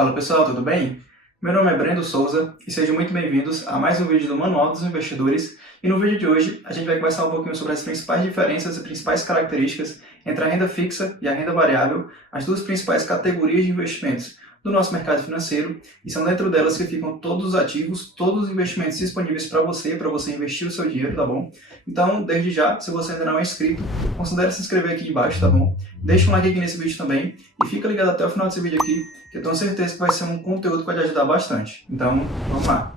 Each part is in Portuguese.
Fala pessoal, tudo bem? Meu nome é Brendo Souza e sejam muito bem-vindos a mais um vídeo do Manual dos Investidores. E no vídeo de hoje a gente vai conversar um pouquinho sobre as principais diferenças e principais características entre a renda fixa e a renda variável, as duas principais categorias de investimentos do nosso mercado financeiro, e são dentro delas que ficam todos os ativos, todos os investimentos disponíveis para você investir o seu dinheiro, tá bom? Então, desde já, se você ainda não é inscrito, considere se inscrever aqui embaixo, tá bom? Deixa um like aqui nesse vídeo também e fica ligado até o final desse vídeo aqui, que eu tenho certeza que vai ser um conteúdo que vai te ajudar bastante. Então, vamos lá!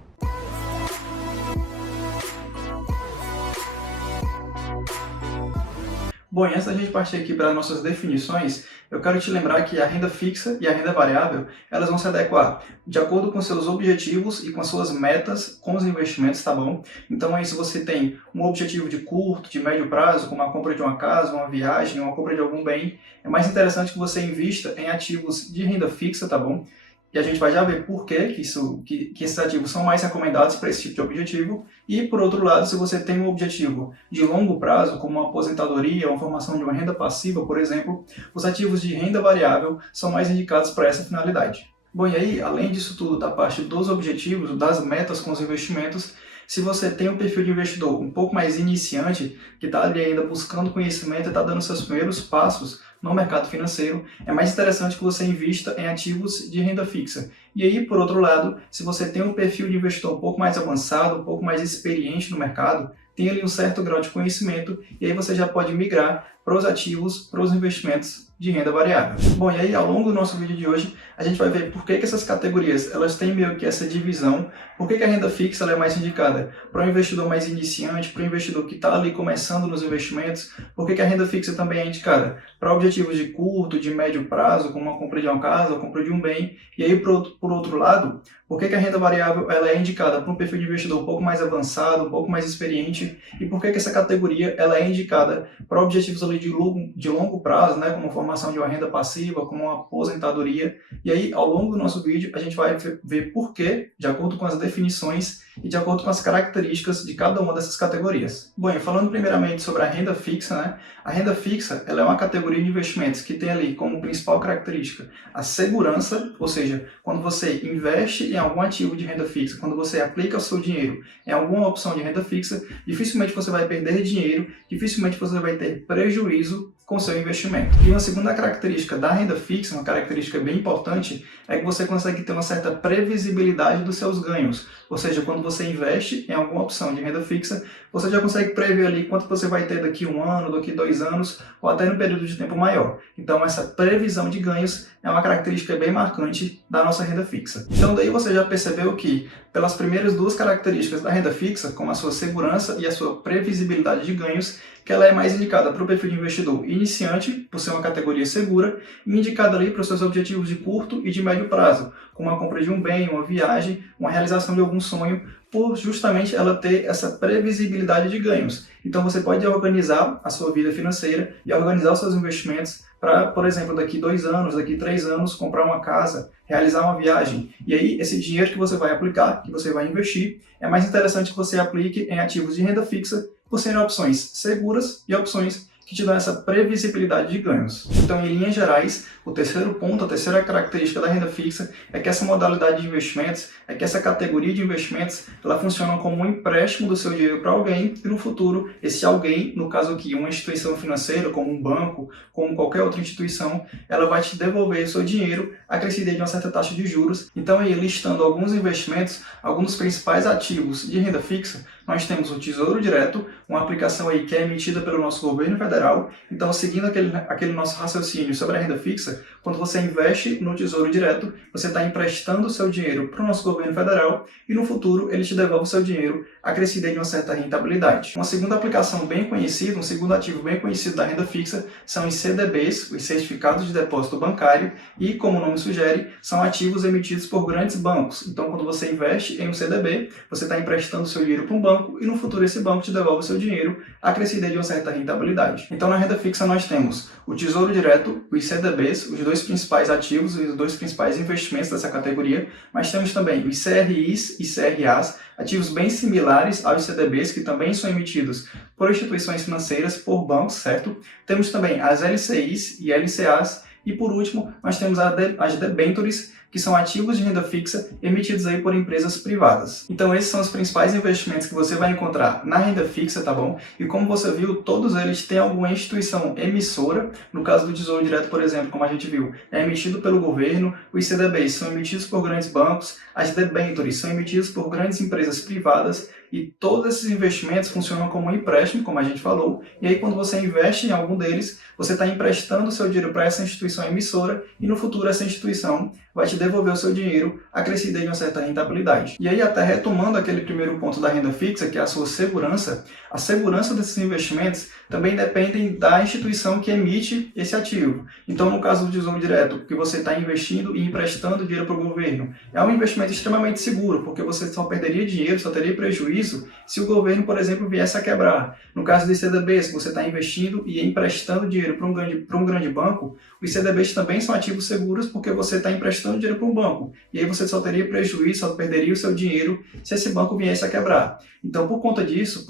Bom, e antes da gente partir aqui para as nossas definições, eu quero te lembrar que a renda fixa e a renda variável, elas vão se adequar de acordo com seus objetivos e com as suas metas com os investimentos, tá bom? Então aí se você tem um objetivo de curto, de médio prazo, como a compra de uma casa, uma viagem, uma compra de algum bem, é mais interessante que você invista em ativos de renda fixa, tá bom? E a gente vai já ver por que esses ativos são mais recomendados para esse tipo de objetivo. E, por outro lado, se você tem um objetivo de longo prazo, como uma aposentadoria ou a formação de uma renda passiva, por exemplo, os ativos de renda variável são mais indicados para essa finalidade. Bom, e aí, além disso tudo, da parte dos objetivos, das metas com os investimentos, se você tem um perfil de investidor um pouco mais iniciante, que está ali ainda buscando conhecimento e está dando seus primeiros passos no mercado financeiro, é mais interessante que você invista em ativos de renda fixa. E aí, por outro lado, se você tem um perfil de investidor um pouco mais avançado, um pouco mais experiente no mercado, tem ali um certo grau de conhecimento, e aí você já pode migrar para os ativos, para os investimentos de renda variável. Bom, e aí ao longo do nosso vídeo de hoje, a gente vai ver por que essas categorias elas têm meio que essa divisão, por que a renda fixa ela é mais indicada para um investidor mais iniciante, para um investidor que está ali começando nos investimentos, por que a renda fixa também é indicada para objetivos de curto, de médio prazo, como a compra de uma casa, a compra de um bem, e aí por outro lado, por que a renda variável ela é indicada para um perfil de investidor um pouco mais avançado, um pouco mais experiente, e por que essa categoria ela é indicada para objetivos ali de longo prazo, né, como a formação de uma renda passiva, como uma aposentadoria. E aí, ao longo do nosso vídeo, a gente vai ver por que, de acordo com as definições e de acordo com as características de cada uma dessas categorias. Bom, e falando primeiramente sobre a renda fixa, né, a renda fixa ela é uma categoria de investimentos que tem ali como principal característica a segurança, ou seja, quando você investe em algum ativo de renda fixa, quando você aplica o seu dinheiro em alguma opção de renda fixa, dificilmente você vai perder dinheiro, dificilmente você vai ter prejuízo com seu investimento. E uma segunda característica da renda fixa, uma característica bem importante, é que você consegue ter uma certa previsibilidade dos seus ganhos. Ou seja, quando você investe em alguma opção de renda fixa, você já consegue prever ali quanto você vai ter daqui a 1 ano, daqui a 2 anos, ou até no período de tempo maior. Então essa previsão de ganhos é uma característica bem marcante da nossa renda fixa. Então daí você já percebeu que, pelas primeiras duas características da renda fixa, como a sua segurança e a sua previsibilidade de ganhos, que ela é mais indicada para o perfil de investidor iniciante, por ser uma categoria segura, e indicada ali para os seus objetivos de curto e de médio prazo, como a compra de um bem, uma viagem, uma realização de algum sonho, por justamente ela ter essa previsibilidade de ganhos. Então você pode organizar a sua vida financeira e organizar os seus investimentos para, por exemplo, daqui 2 anos, daqui 3 anos, comprar uma casa, realizar uma viagem. E aí, esse dinheiro que você vai aplicar, que você vai investir, é mais interessante que você aplique em ativos de renda fixa, por serem opções seguras e opções que te dão essa previsibilidade de ganhos. Então, em linhas gerais, o terceiro ponto, a terceira característica da renda fixa é que essa modalidade de investimentos, é que essa categoria de investimentos, ela funciona como um empréstimo do seu dinheiro para alguém e no futuro, esse alguém, no caso aqui, uma instituição financeira, como um banco, como qualquer outra instituição, ela vai te devolver o seu dinheiro acrescido de uma certa taxa de juros. Então, aí, listando alguns investimentos, alguns dos principais ativos de renda fixa, nós temos o Tesouro Direto, uma aplicação aí que é emitida pelo nosso governo federal. Então, seguindo aquele nosso raciocínio sobre a renda fixa, quando você investe no Tesouro Direto, você está emprestando o seu dinheiro para o nosso governo federal e no futuro ele te devolve o seu dinheiro acrescido de uma certa rentabilidade. Uma segunda aplicação bem conhecida, um segundo ativo bem conhecido da renda fixa são os CDBs, os Certificados de Depósito Bancário, e, como o nome sugere, são ativos emitidos por grandes bancos. Então, quando você investe em um CDB, você está emprestando o seu dinheiro para um banco e no futuro esse banco te devolve o seu dinheiro acrescido de uma certa rentabilidade. Então, na renda fixa nós temos o Tesouro Direto, os CDBs, os dois principais ativos e os dois principais investimentos dessa categoria, mas temos também os CRIs e CRAs, ativos bem similares aos CDBs, que também são emitidos por instituições financeiras, por bancos, certo? Temos também as LCIs e LCAs, e por último, nós temos as debêntures, que são ativos de renda fixa emitidos aí por empresas privadas. Então esses são os principais investimentos que você vai encontrar na renda fixa, tá bom? E como você viu, todos eles têm alguma instituição emissora. No caso do Tesouro Direto, por exemplo, como a gente viu, é emitido pelo governo, os CDBs são emitidos por grandes bancos, as debêntures são emitidas por grandes empresas privadas, e todos esses investimentos funcionam como um empréstimo, como a gente falou, e aí quando você investe em algum deles, você está emprestando o seu dinheiro para essa instituição emissora, e no futuro essa instituição vai te devolver o seu dinheiro acrescido de uma certa rentabilidade. E aí, até retomando aquele primeiro ponto da renda fixa, que é a sua segurança, a segurança desses investimentos também dependem da instituição que emite esse ativo. Então, no caso do Tesouro Direto, que você está investindo e emprestando dinheiro para o governo, é um investimento extremamente seguro, porque você só perderia dinheiro, só teria prejuízo se o governo, por exemplo, viesse a quebrar. No caso dos CDBs, que você está investindo e emprestando dinheiro para um grande banco, os CDBs também são ativos seguros porque você está emprestando dinheiro para um banco. E aí você só teria prejuízo, só perderia o seu dinheiro se esse banco viesse a quebrar. Então, por conta disso,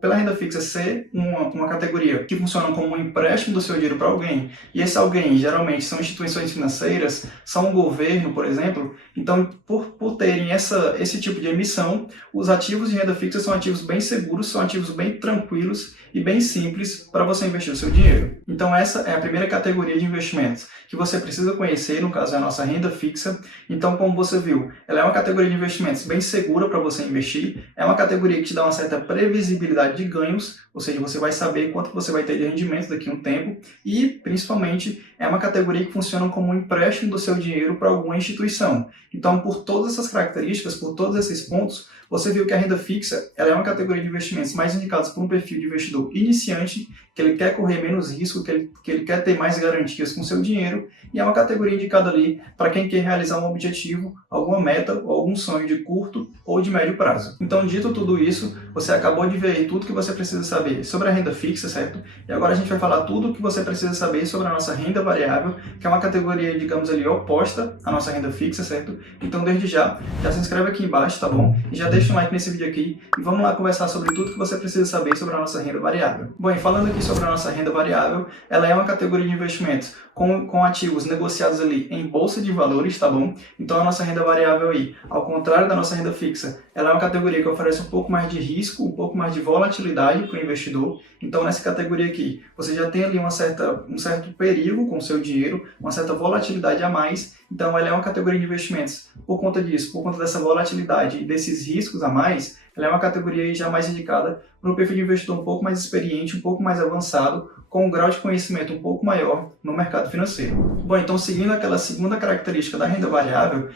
pela renda fixa ser uma categoria que funciona como um empréstimo do seu dinheiro para alguém, e esse alguém geralmente são instituições financeiras, são um governo, por exemplo, então por terem esse tipo de emissão, os ativos de renda fixa são ativos bem seguros, são ativos bem tranquilos e bem simples para você investir o seu dinheiro. Então essa é a primeira categoria de investimentos que você precisa conhecer, no caso é a nossa renda fixa. Então, como você viu, ela é uma categoria de investimentos bem segura para você investir, é uma categoria que te dá uma certa previsibilidade de ganhos, ou seja, você vai saber quanto você vai ter de rendimento daqui a um tempo, e principalmente é uma categoria que funciona como um empréstimo do seu dinheiro para alguma instituição. Então, por todas essas características, por todos esses pontos, você viu que a renda fixa ela é uma categoria de investimentos mais indicados por um perfil de investidor iniciante, que ele quer correr menos risco, que ele quer ter mais garantias com o seu dinheiro, e é uma categoria indicada ali para quem quer realizar um objetivo, alguma meta ou algum sonho de curto ou de médio prazo. Então, dito tudo isso, você acabou de ver aí tudo que você precisa saber sobre a renda fixa, certo? E agora a gente vai falar tudo o que você precisa saber sobre a nossa renda variável, que é uma categoria, digamos ali, oposta à nossa renda fixa, certo? Então, desde já se inscreve aqui embaixo, tá bom? E já deixa um like nesse vídeo aqui e vamos lá conversar sobre tudo que você precisa saber sobre a nossa renda variável. Bom, e falando aqui sobre a nossa renda variável, ela é uma categoria de investimentos com ativos negociados ali em bolsa de valores, tá bom? Então a nossa renda variável aí, ao contrário da nossa renda fixa, ela é uma categoria que oferece um pouco mais de risco, um pouco mais de volatilidade para o investidor. Então nessa categoria aqui, você já tem ali um certo perigo com o seu dinheiro, uma certa volatilidade a mais. Então ela é uma categoria de investimentos por conta disso, por conta dessa volatilidade e desses riscos a mais, ela é uma categoria aí já mais indicada para um perfil de investidor um pouco mais experiente, um pouco mais avançado, com um grau de conhecimento um pouco maior no mercado financeiro. Bom, então seguindo aquela segunda característica da renda variável,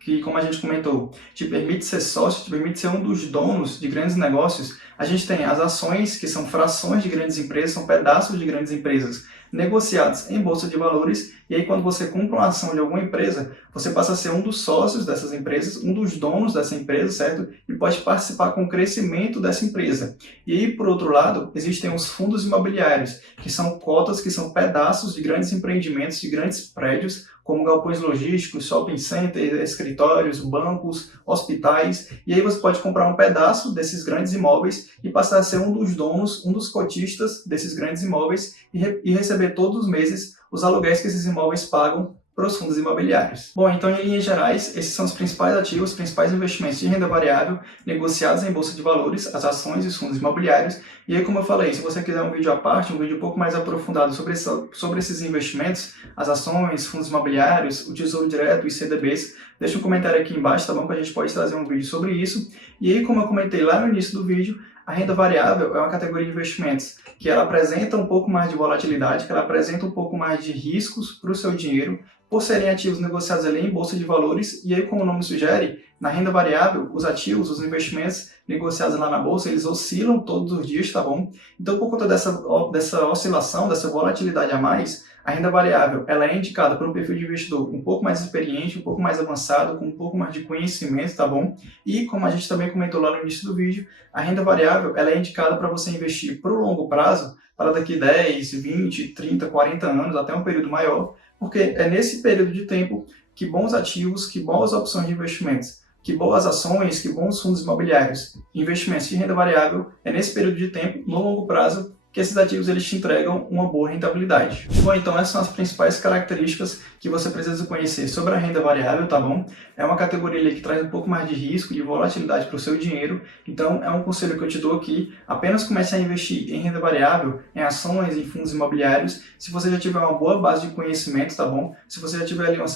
que como a gente comentou, te permite ser sócio, te permite ser um dos donos de grandes negócios, a gente tem as ações, que são frações de grandes empresas, são pedaços de grandes empresas negociados em bolsa de valores, e aí quando você compra uma ação de alguma empresa, você passa a ser um dos sócios dessas empresas, um dos donos dessa empresa, certo? E pode participar com o crescimento dessa empresa. E aí, por outro lado, existem os fundos imobiliários, que são cotas, que são pedaços de grandes empreendimentos, de grandes prédios, como galpões logísticos, shopping centers, escritórios, bancos, hospitais, e aí você pode comprar um pedaço desses grandes imóveis e passar a ser um dos donos, um dos cotistas desses grandes imóveis e receber todos os meses os aluguéis que esses imóveis pagam para os fundos imobiliários. Bom, então em linhas gerais, esses são os principais ativos, os principais investimentos de renda variável negociados em bolsa de valores, as ações e os fundos imobiliários. E aí, como eu falei, se você quiser um vídeo à parte, um vídeo um pouco mais aprofundado sobre esses investimentos, as ações, fundos imobiliários, o Tesouro Direto e CDBs, deixa um comentário aqui embaixo, tá bom? Que a gente pode trazer um vídeo sobre isso. E aí, como eu comentei lá no início do vídeo, a renda variável é uma categoria de investimentos que ela apresenta um pouco mais de volatilidade, que ela apresenta um pouco mais de riscos para o seu dinheiro, por serem ativos negociados ali em bolsa de valores, e aí, como o nome sugere, na renda variável, os ativos, os investimentos negociados lá na bolsa, eles oscilam todos os dias, tá bom? Então, por conta dessa oscilação, dessa volatilidade a mais, a renda variável ela é indicada para um perfil de investidor um pouco mais experiente, um pouco mais avançado, com um pouco mais de conhecimento, tá bom? E, como a gente também comentou lá no início do vídeo, a renda variável ela é indicada para você investir para o longo prazo, para daqui 10, 20, 30, 40 anos, até um período maior, porque é nesse período de tempo que bons ativos, que boas opções de investimentos, que boas ações, que bons fundos imobiliários, investimentos de renda variável, é nesse período de tempo, no longo prazo, que esses ativos eles te entregam uma boa rentabilidade. Bom, então essas são as principais características que você precisa conhecer sobre a renda variável, tá bom? É uma categoria ali que traz um pouco mais de risco, de volatilidade para o seu dinheiro, então é um conselho que eu te dou aqui, apenas comece a investir em renda variável, em ações, em fundos imobiliários, se você já tiver uma boa base de conhecimento, tá bom? Se você já tiver ali uma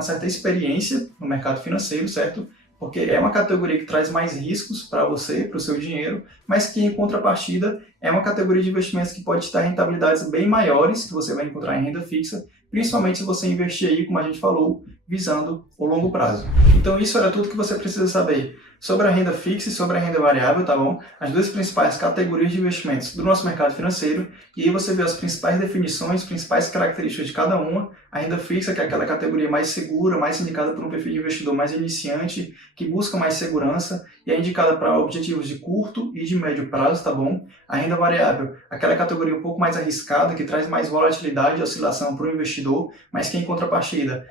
certa experiência no mercado financeiro, certo? Porque é uma categoria que traz mais riscos para você, para o seu dinheiro, mas que em contrapartida é uma categoria de investimentos que pode te dar rentabilidades bem maiores que você vai encontrar em renda fixa, principalmente se você investir aí, como a gente falou, visando o longo prazo. Então isso era tudo que você precisa saber sobre a renda fixa e sobre a renda variável, tá bom? As duas principais categorias de investimentos do nosso mercado financeiro, e aí você vê as principais definições, principais características de cada uma. A renda fixa, que é aquela categoria mais segura, mais indicada para um perfil de investidor mais iniciante, que busca mais segurança e é indicada para objetivos de curto e de médio prazo, tá bom? A renda variável, aquela categoria um pouco mais arriscada, que traz mais volatilidade e oscilação para o investidor, mas que em contrapartida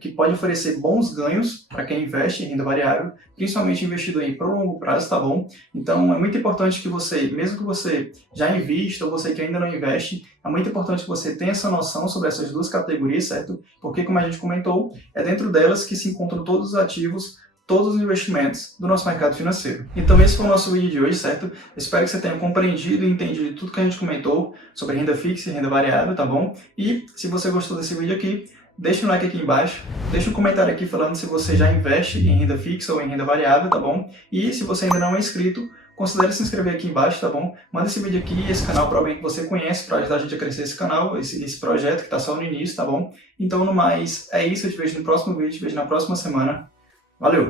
que pode oferecer bons ganhos para quem investe em renda variável, principalmente investido aí para o longo prazo, tá bom? Então é muito importante que você, mesmo que você já invista ou você que ainda não investe, é muito importante que você tenha essa noção sobre essas duas categorias, certo? Porque, como a gente comentou, é dentro delas que se encontram todos os ativos, todos os investimentos do nosso mercado financeiro. Então esse foi o nosso vídeo de hoje, certo? Espero que você tenha compreendido e entendido tudo que a gente comentou sobre renda fixa e renda variável, tá bom? E se você gostou desse vídeo aqui, deixa um like aqui embaixo, deixa um comentário aqui falando se você já investe em renda fixa ou em renda variável, tá bom? E se você ainda não é inscrito, considere se inscrever aqui embaixo, tá bom? Manda esse vídeo aqui e esse canal para alguém que você conhece, para ajudar a gente a crescer esse canal, esse projeto que está só no início, tá bom? Então, no mais, é isso. Eu te vejo no próximo vídeo, te vejo na próxima semana. Valeu!